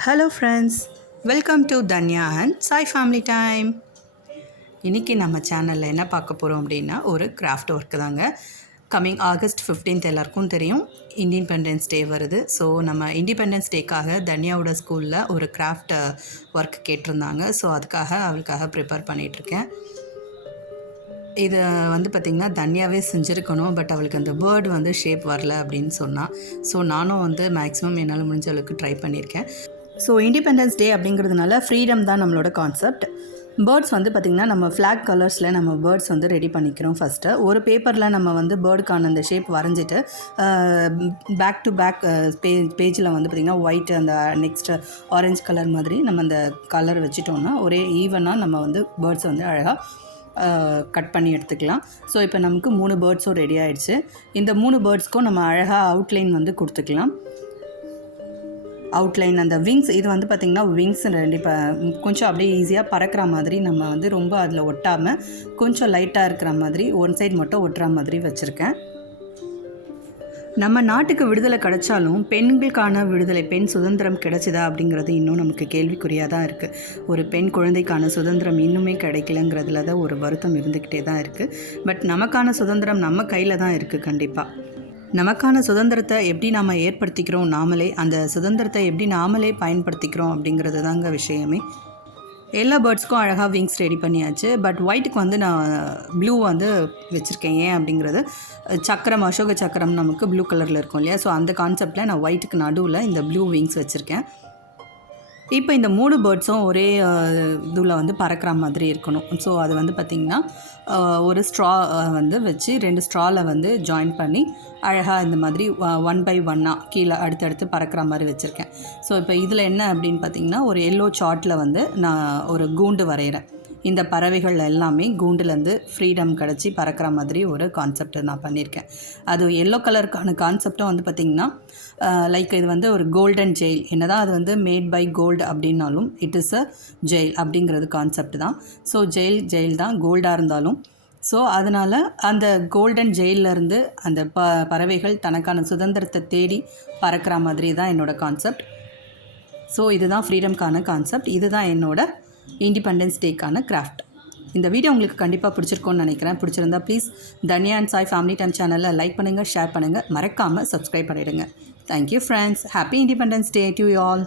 Hello friends, welcome to Dhanya and Sai family time. இன்றைக்கி நம்ம சேனலில் என்ன பார்க்க போகிறோம் அப்படின்னா ஒரு கிராஃப்ட் ஒர்க்கு தாங்க. கம்மிங் August 15th எல்லாருக்கும் தெரியும், இண்டிபெண்டன்ஸ் டே வருது. ஸோ நம்ம இண்டிபெண்டன்ஸ் டேக்காக தன்யாவோட ஸ்கூலில் ஒரு கிராஃப்ட் ஒர்க் கேட்டிருந்தாங்க. ஸோ அவளுக்காக ப்ரிப்பேர் பண்ணிகிட்ருக்கேன். இதை பார்த்திங்கன்னா தனியாகவே செஞ்சுருக்கணும், பட் அவளுக்கு அந்த பேர்டு ஷேப் வரல அப்படின்னு சொன்னான். ஸோ நானும் மேக்ஸிமம் என்னால் முடிஞ்ச அளவுக்கு ட்ரை பண்ணியிருக்கேன். ஸோ இண்டிபெண்டன்ஸ் டே அப்படிங்கிறதுனால ஃப்ரீடம் தான் நம்மளோட கான்செப்ட். பேர்ட்ஸ் பார்த்திங்கன்னா நம்ம ஃப்ளாக் கலர்ஸில் நம்ம பேர்ட்ஸ் ரெடி பண்ணிக்கிறோம். ஃபஸ்ட்டு ஒரு பேப்பரில் நம்ம பேர்டுக்கான அந்த ஷேப் வரைஞ்சிட்டு பேக் டு பேக் பேஜில் பார்த்திங்கன்னா ஒயிட் அந்த நெக்ஸ்ட்டு ஆரஞ்சு கலர் மாதிரி நம்ம அந்த கலர் வச்சுட்டோம்னா ஒரே ஈவனாக நம்ம பேர்ட்ஸ் அழகாக கட் பண்ணி எடுத்துக்கலாம். ஸோ இப்போ நமக்கு 3 பேர்ட்ஸும் ரெடி ஆகிடுச்சு. இந்த 3 பேர்ட்ஸ்க்கும் நம்ம அழகாக அவுட்லைன் கொடுத்துக்கலாம். அவுட்லைன் அந்த விங்ஸ் இது பார்த்திங்கன்னா விங்ஸ் கொஞ்சம் அப்படியே ஈஸியாக பறக்கிற மாதிரி நம்ம ரொம்ப அதில் ஒட்டாமல் கொஞ்சம் லைட்டாக இருக்கிற மாதிரி ஒன் சைடு மட்டும் ஒட்டுற மாதிரி வச்சுருக்கேன். நம்ம நாட்டுக்கு விடுதலை கிடைச்சாலும் பெண்களுக்கான விடுதலை, பெண் சுதந்திரம் கிடைச்சிதா அப்படிங்கிறது இன்னும் நமக்கு கேள்விக்குறியாக தான் இருக்குது. ஒரு பெண் குழந்தைக்கான சுதந்திரம் இன்னுமே கிடைக்கலங்கிறதுல தான் ஒரு வருத்தம் இருந்துக்கிட்டே தான் இருக்குது. பட் நமக்கான சுதந்திரம் நம்ம கையில் தான் இருக்குது. கண்டிப்பாக நமக்கான சுதந்திரத்தை எப்படி நாம் ஏற்படுத்திக்கிறோம், நாமளே அந்த சுதந்திரத்தை எப்படி நாமளே பயன்படுத்திக்கிறோம் அப்படிங்கிறது தாங்க விஷயமே. எல்லா பேர்ட்ஸ்க்கும் அழகாக விங்ஸ் ரெடி பண்ணியாச்சு. பட் ஒயிட்டுக்கு நான் ப்ளூ வச்சுருக்கேன். ஏன் அப்படிங்கிறது, சக்கரம், அசோக சக்கரம் நமக்கு ப்ளூ கலரில் இருக்கும் இல்லையா? ஸோ அந்த கான்செப்டில் நான் ஒயிட்டுக்கு நடுவில் இந்த ப்ளூ விங்ஸ் வச்சுருக்கேன். இப்போ இந்த 3 பேர்ட்ஸும் ஒரே இதில் பறக்கிற மாதிரி இருக்கணும். ஸோ அது பார்த்திங்கன்னா ஒரு ஸ்ட்ரா வச்சு 2 ஸ்ட்ராவில் ஜாயின் பண்ணி அழகாக இந்த மாதிரி 1 by 1 கீழே அடுத்தடுத்து பறக்கிற மாதிரி வச்சுருக்கேன். ஸோ இப்போ இதில் என்ன அப்படின்னு பார்த்திங்கன்னா ஒரு எல்லோ சார்ட்டில் நான் ஒரு கூண்டு வரைகிறேன். இந்த பறவைகள் எல்லாமே கூண்டுலேருந்து ஃப்ரீடம் கிடச்சி பறக்கிற மாதிரி ஒரு கான்செப்ட் நான் பண்ணியிருக்கேன். அது எல்லோ கலருக்கான கான்செப்டும் பார்த்திங்கன்னா லைக் இது ஒரு கோல்டன் ஜெயில். என்ன தான் அது மேட் பை கோல்டு அப்படின்னாலும் இட் இஸ் அ ஜெயில் அப்படிங்கிறது கான்செப்ட் தான். ஸோ ஜெயில் தான் கோல்டாக இருந்தாலும். ஸோ அதனால் அந்த கோல்டன் ஜெயிலிருந்து அந்த பறவைகள் தனக்கான சுதந்திரத்தை தேடி பறக்கிற மாதிரி தான் என்னோடய கான்செப்ட். ஸோ இதுதான் ஃப்ரீடம்கான கான்செப்ட். இதுதான் என்னோடய இண்டிபெண்டன்ஸ் டேக்கான கிராஃப்ட். இந்த வீடியோ உங்களுக்கு கண்டிப்பாக பிடிச்சிருக்கோன்னு நினைக்கிறேன். பிடிச்சிருந்தா please Dhanya and Sai family time சேனலில் லைக் பண்ணுங்கள், ஷேர் பண்ணுங்கள், மறக்காமல் சப்ஸ்கிரைப் பண்ணிவிடுங்க. Thank you friends. Happy independence day to you all.